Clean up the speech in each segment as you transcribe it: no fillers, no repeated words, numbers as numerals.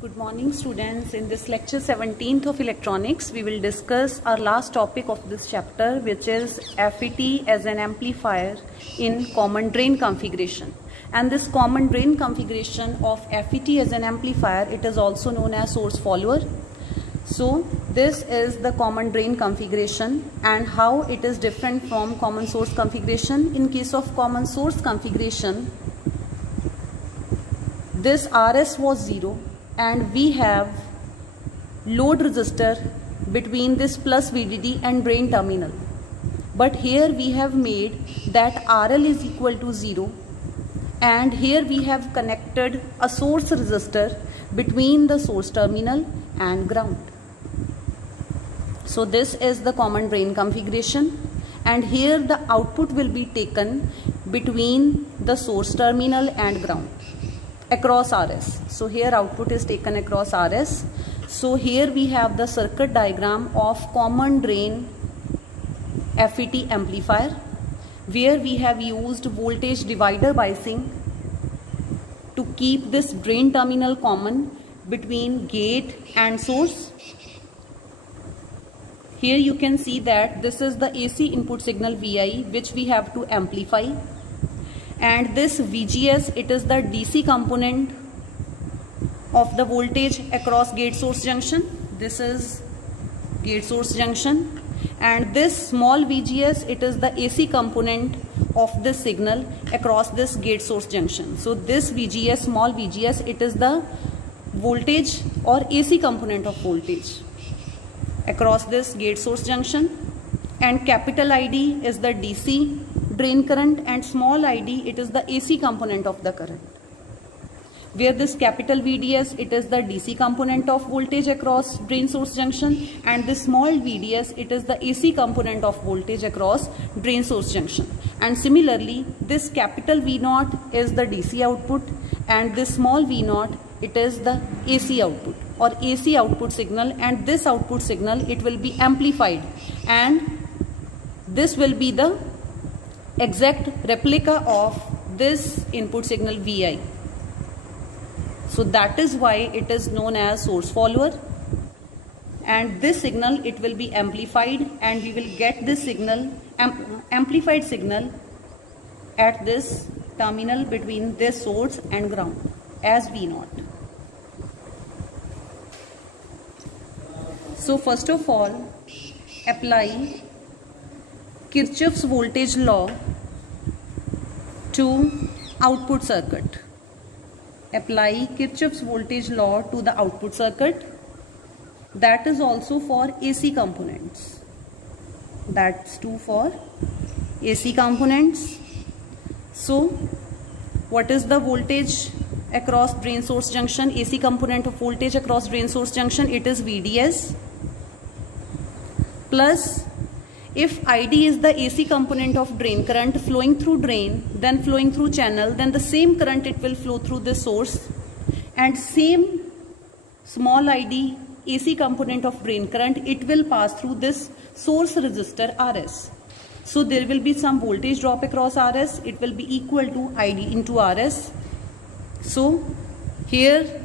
Good morning students. In this lecture 17th of electronics, we will discuss our last topic of this chapter, which is FET as an amplifier in common drain configuration. And this common drain configuration of FET as an amplifier, it is also known as source follower. So this is the common drain configuration and how it is different from common source configuration. In case of common source configuration, this RS was 0 and we have load resistor between this plus VDD and drain terminal. But here we have made that RL is equal to 0 and here we have connected a source resistor between the source terminal and ground. So this is the common drain configuration, and here the output will be taken between the source terminal and ground across RS. So here output is taken across RS. So here we have the circuit diagram of common drain FET amplifier, where we have used voltage divider biasing to keep this drain terminal common between gate and source. Here you can see that this is the AC input signal Vi, which we have to amplify. And this VGS, it is the DC component of the voltage across gate source junction. This is gate source junction, and this small VGS, it is the AC component of this signal across this gate source junction. So this VGS, small VGS, it is the voltage or AC component of voltage across this gate source junction, and capital ID is the DC drain current and small ID, it is the AC component of the current. Where this capital VDS, it is the DC component of voltage across drain source junction, and this small VDS, it is the AC component of voltage across drain source junction. And similarly, this capital V0 is the DC output, and this small V0, it is the AC output or AC output signal, and this output signal, it will be amplified, and this will be the exact replica of this input signal Vi. So that is why it is known as source follower, and this signal, it will be amplified, and we will get this signal, amplified signal at this terminal between this source and ground as V0. So first of all, apply Kirchhoff's voltage law to output circuit. Apply Kirchhoff's voltage law to the output circuit. That is also for AC components. That's true for AC components. So what is the voltage across drain source junction? AC component of voltage across drain source junction, it is VDS plus, if ID is the AC component of drain current flowing through drain, then flowing through channel, then the same current it will flow through the source, and same small ID AC component of drain current, it will pass through this source resistor RS. So there will be some voltage drop across RS, it will be equal to ID into RS. So here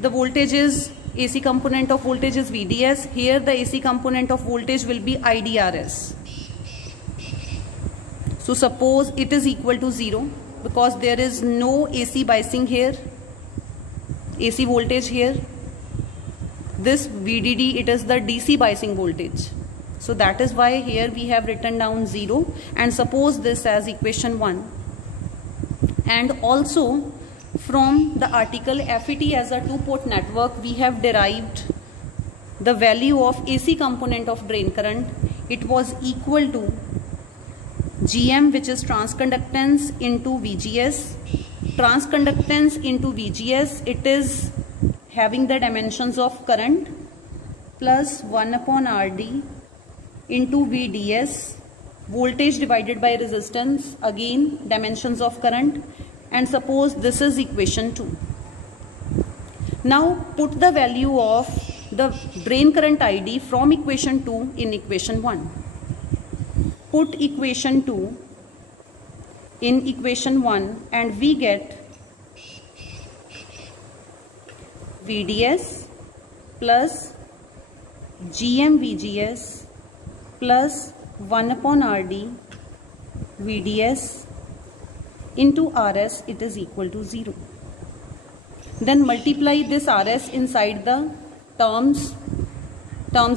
the voltage is, AC component of voltage is VDS, here the AC component of voltage will be IDRS. So suppose it is equal to 0 because there is no AC biasing here, AC voltage here. This VDD, it is the DC biasing voltage. So that is why here we have written down 0, and suppose this as equation 1. And also from the article FET as a two-port network, we have derived the value of AC component of drain current. It was equal to GM, which is transconductance, into VGS. Transconductance into VGS, it is having the dimensions of current, plus 1 upon RD into VDS, voltage divided by resistance, again dimensions of current. And suppose this is equation 2. Now put the value of the drain current ID from equation 2 in equation 1. Put equation 2 in equation 1 and we get VDS plus GM VGS plus 1 upon RD VDS into RS, it is equal to 0. Then multiply this RS inside the terms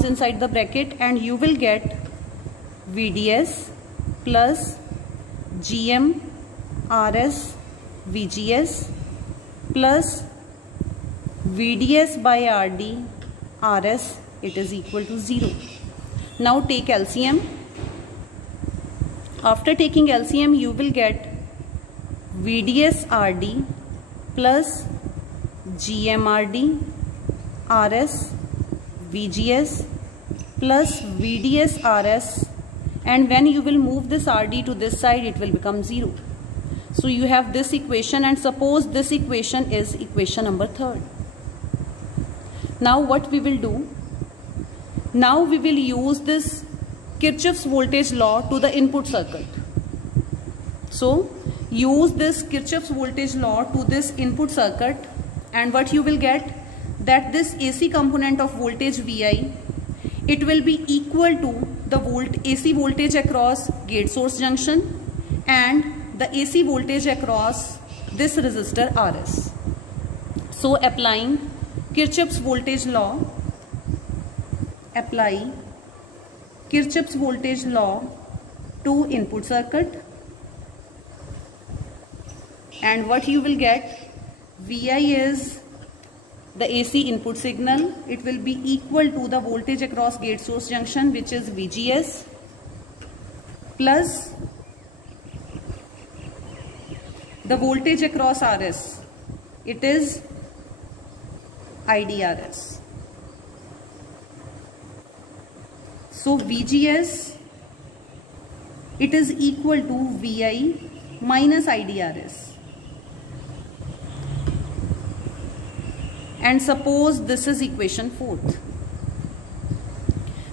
inside the bracket, and you will get VDS plus GM RS VGS plus VDS by RD RS, it is equal to 0. Now take LCM. After taking LCM, you will get VDS RD plus GM RD RS VGS plus VDS RS, and when you will move this RD to this side, it will become 0. So you have this equation, and suppose this equation is equation number 3. Now what we will do? Now we will use this Kirchhoff's voltage law to the input circuit. So use this Kirchhoff's voltage law to this input circuit, and what you will get, that this AC component of voltage VI, it will be equal to the AC voltage across gate source junction and the AC voltage across this resistor RS. So applying Kirchhoff's voltage law, apply Kirchhoff's voltage law to input circuit, and what you will get, VI is the AC input signal, it will be equal to the voltage across gate source junction, which is VGS, plus the voltage across RS, it is IDRS. So VGS, it is equal to VI minus IDRS. And suppose this is equation 4.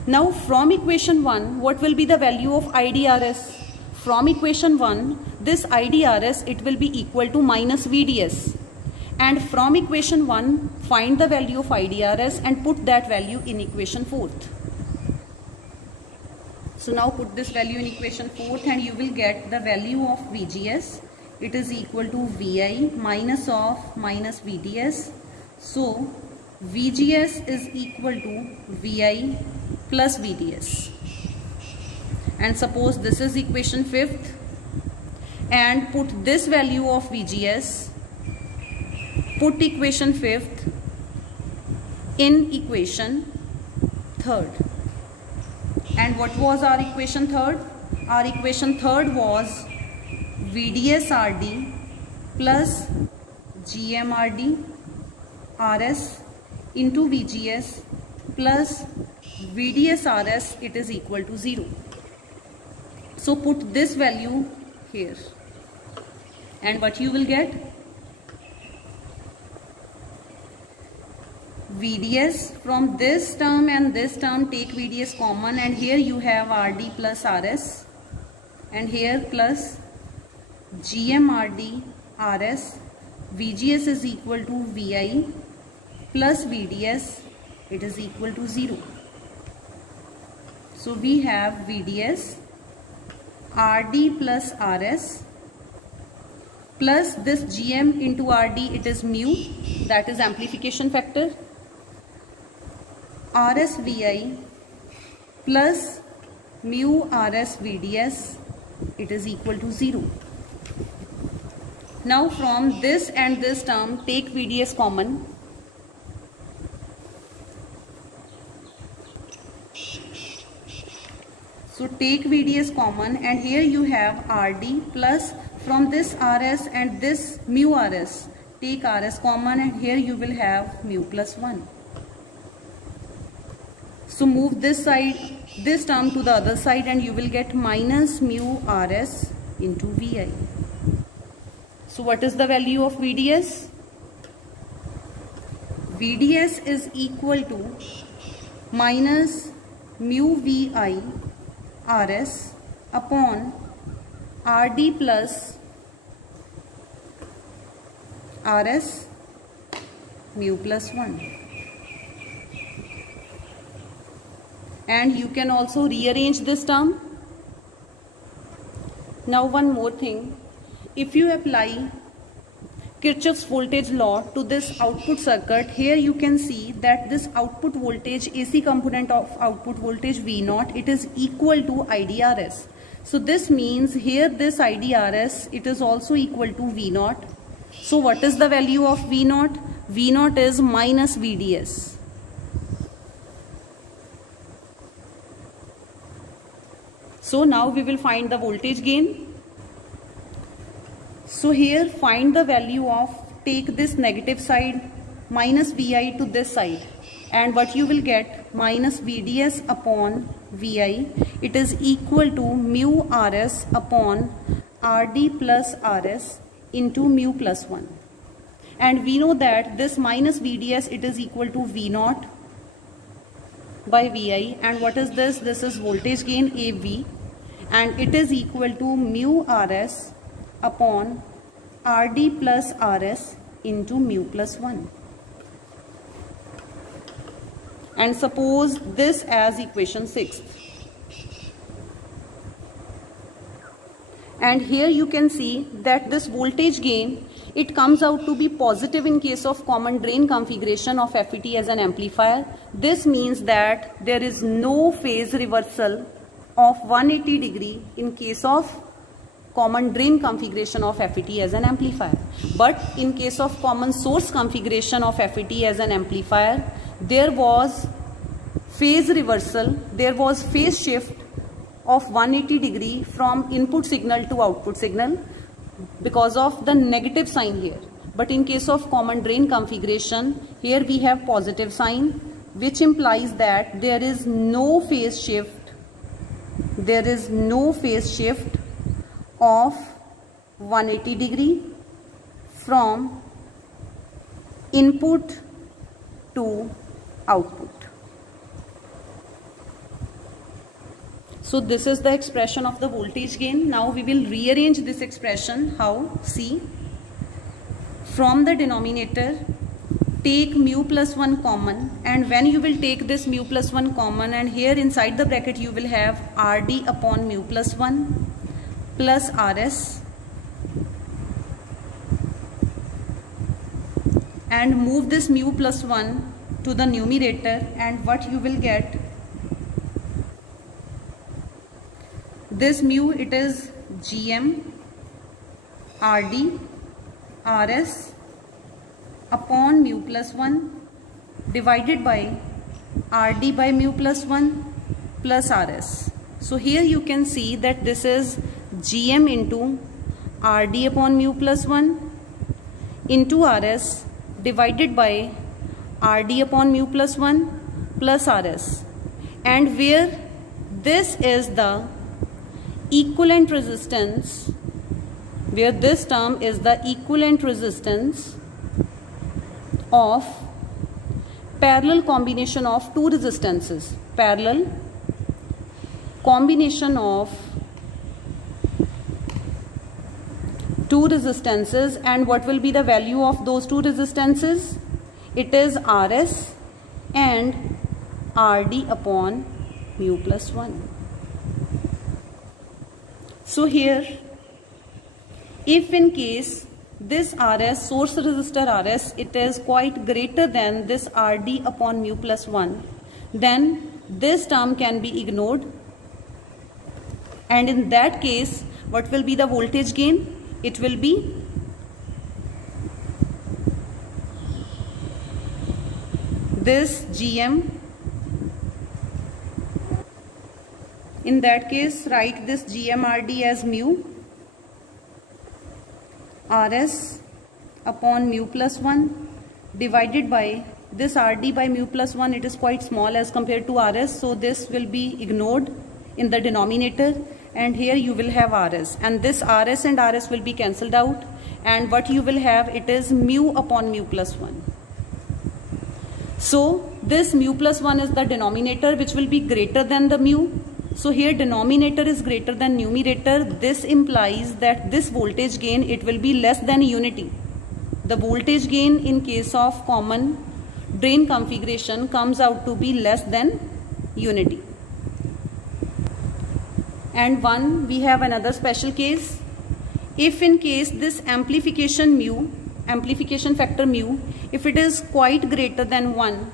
Now from equation 1, what will be the value of IDRS? From equation 1, this IDRS, it will be equal to minus VDS. And from equation 1, find the value of IDRS and put that value in equation 4. So now put this value in equation 4 and you will get the value of VGS. It is equal to VI minus of minus VDS. So VGS is equal to VI plus VDS. And suppose this is equation 5th, and put this value of VGS, put equation 5th in equation 3rd. And what was our equation 3rd? Our equation 3rd was VDS RD plus GM RD RS into VGS plus VDS RS, it is equal to 0. So put this value here, and what you will get, VDS, from this term and this term take VDS common, and here you have RD plus RS, and here plus GM RD RS, VGS is equal to VI plus VDS, it is equal to 0. So we have VDS RD plus RS plus this GM into RD, it is mu, that is amplification factor, RS VI plus mu RS VDS, it is equal to 0. Now from this and this term take VDS common. So take VDS common, and here you have RD plus, from this RS and this mu RS, take RS common, and here you will have mu plus 1. So move this side, this term to the other side, and you will get minus mu RS into VI. So what is the value of VDS? VDS is equal to minus mu VI RS upon RD plus RS mu plus 1. And you can also rearrange this term. Now one more thing, if you apply Kirchhoff's voltage law to this output circuit, here you can see that this output voltage, AC component of output voltage V0, it is equal to IDRS. So this means here this IDRS, it is also equal to V0. So what is the value of V0? V0 is minus VDS. So now we will find the voltage gain. So here find the value of, take this negative side minus Vi to this side, and what you will get, minus VDS upon Vi, it is equal to mu Rs upon Rd plus Rs into mu plus 1. And we know that this minus VDS, it is equal to V0 by Vi, and what is this? This is voltage gain AV, and it is equal to mu Rs upon Rd plus Rs into mu plus 1. And suppose this as equation 6. And here you can see that this voltage gain, it comes out to be positive in case of common drain configuration of FET as an amplifier. This means that there is no phase reversal of 180 degree in case of common drain configuration of FET as an amplifier. But in case of common source configuration of FET as an amplifier, there was phase reversal, there was phase shift of 180 degree from input signal to output signal because of the negative sign here. But in case of common drain configuration, here we have positive sign, which implies that there is no phase shift, there is no phase shift of 180 degree from input to output. So this is the expression of the voltage gain. Now we will rearrange this expression. How? See, from the denominator take mu plus 1 common, and when you will take this mu plus 1 common, and here inside the bracket you will have Rd upon mu plus 1 plus Rs, and move this mu plus 1 to the numerator, and what you will get, this mu, it is Gm Rd Rs upon mu plus 1 divided by Rd by mu plus 1 plus Rs. So here you can see that this is Gm into Rd upon mu plus 1 into Rs divided by Rd upon mu plus 1 plus Rs, and where this is the equivalent resistance, where this term is the equivalent resistance of parallel combination of two resistances, parallel combination of two resistances. And what will be the value of those two resistances? It is Rs and Rd upon mu plus 1. So here, if in case this Rs, source resistor Rs, it is quite greater than this Rd upon mu plus 1, then this term can be ignored, and in that case, what will be the voltage gain? It will be this Gm. In that case, write this GMRD as mu Rs upon mu plus 1 divided by this Rd by mu plus 1. It is quite small as compared to Rs, so this will be ignored in the denominator, and here you will have Rs, and this Rs and Rs will be cancelled out, and what you will have, it is mu upon mu plus 1. So this mu plus 1 is the denominator, which will be greater than the mu. So here denominator is greater than numerator. This implies that this voltage gain, it will be less than unity. the voltage gain in case of common drain configuration comes out to be less than unity. And we have another special case. If in case this amplification factor mu, if it is quite greater than 1,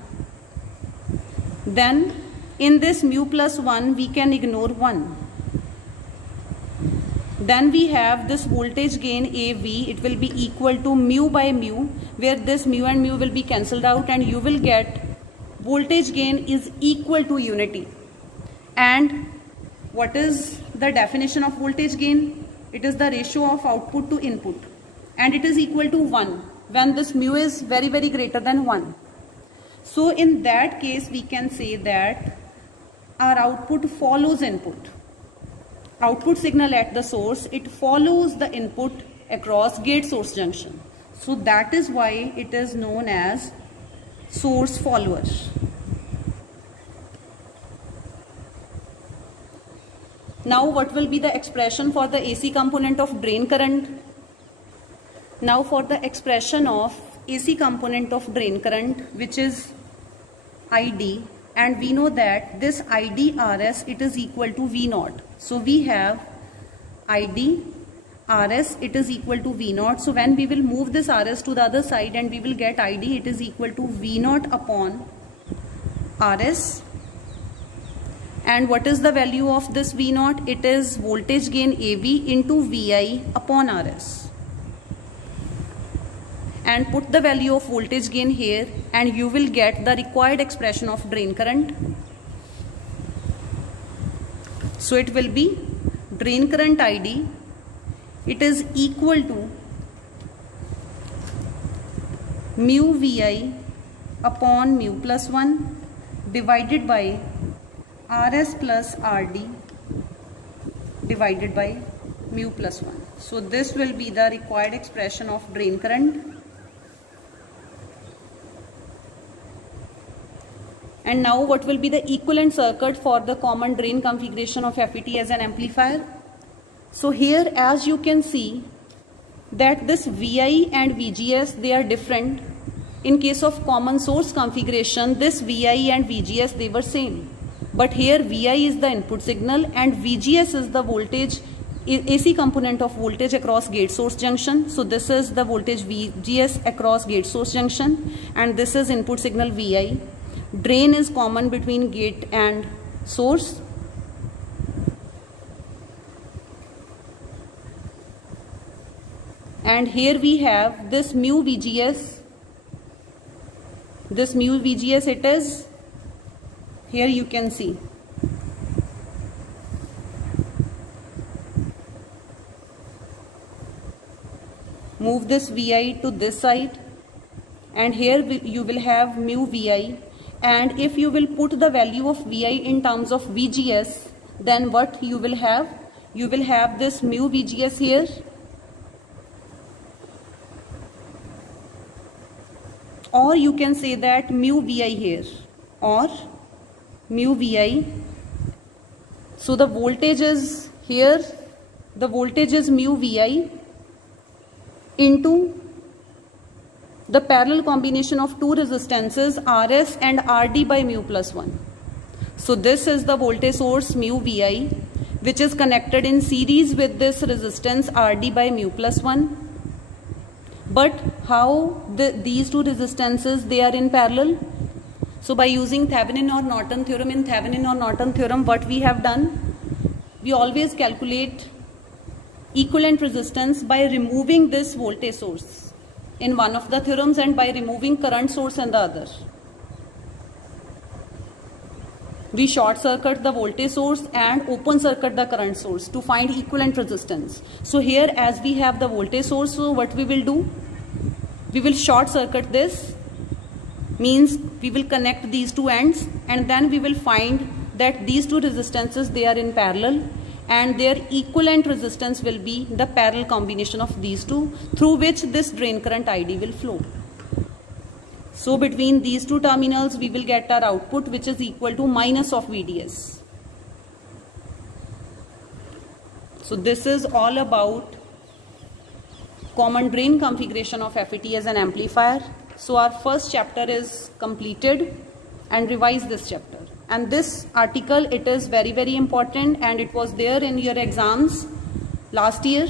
then in this mu plus 1 we can ignore 1. Then we have this voltage gain AV, it will be equal to mu by mu, where this mu and mu will be cancelled out, and you will get voltage gain is equal to unity. And what is the definition of voltage gain? It is the ratio of output to input, and it is equal to 1 when this mu is very, very greater than 1. So in that case we can say that our output follows input. Output signal at the source, it follows the input across gate source junction. So that is why it is known as source follower. Now what will be the expression for the AC component of drain current? Now for the expression of AC component of drain current, which is ID, and we know that this ID RS, it is equal to V naught. So we have ID RS, it is equal to V naught. So when we will move this RS to the other side, and we will get ID, it is equal to V naught upon RS. And what is the value of this V naught? It is voltage gain AV into VI upon RS. And put the value of voltage gain here, and you will get the required expression of drain current. So it will be drain current ID, it is equal to mu VI upon mu plus 1 divided by RS plus RD divided by mu plus 1. So this will be the required expression of drain current. And now what will be the equivalent circuit for the common drain configuration of FET as an amplifier? So here, as you can see that this VI and VGS, they are different. In case of common source configuration, this VI and VGS, they were same. But here VI is the input signal and VGS is the voltage, AC component of voltage across gate source junction. So this is the voltage VGS across gate source junction, and this is input signal VI. Drain is common between gate and source. And here we have this mu VGS. This mu VGS, it is, here you can see. Move this VI to this side, and here you will have mu VI. And if you will put the value of VI in terms of VGS, then what you will have? You will have this mu VGS here, or you can say that mu VI here, or mu VI. So the voltage is here, the voltage is mu VI into the parallel combination of two resistances RS and RD by mu plus 1. So this is the voltage source mu VI, which is connected in series with this resistance RD by mu plus 1. But how these two resistances, they are in parallel? So by using Thevenin or Norton theorem, in Thevenin or Norton theorem, what we have done? We always calculate equivalent resistance by removing this voltage source in one of the theorems and by removing current source in the other. We short circuit the voltage source and open circuit the current source to find equivalent resistance. So here, as we have the voltage source, so what we will do? We will short circuit this, means we will connect these two ends, and then we will find that these two resistances, they are in parallel, and their equivalent resistance will be the parallel combination of these two, through which this drain current ID will flow. So between these two terminals we will get our output, which is equal to minus of VDS. So this is all about common drain configuration of FET as an amplifier. So our first chapter is completed, and revise this chapter. And this article, it is very, very important, and it was there in your exams last year.